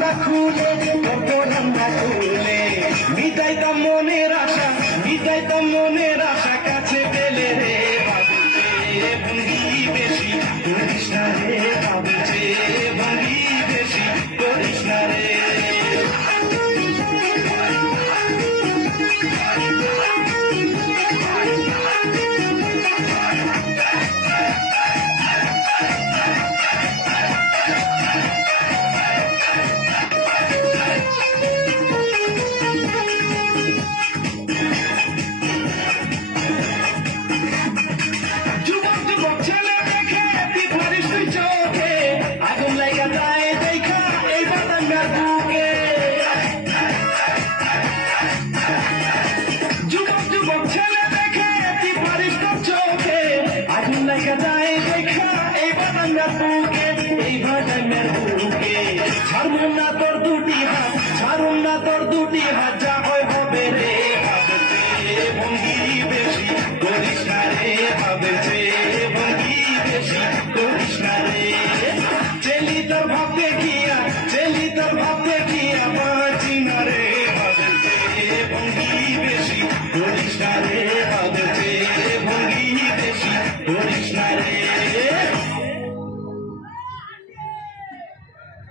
আমরা খুলে তখন আমরা খুলে মিটাইতাম মনের আশা মিটাইতাম মনের আশা কাছে পেলে রে বাবুছে ভঙ্গি বেশি করিস না রে বাবুছে ভঙ্গি বেশি করিস না রে ছাড়ুন না তোর দুটি হাত যা হয় হবে রে ভাবছে ভঙ্গি বেশি করিস না রে ভাবছে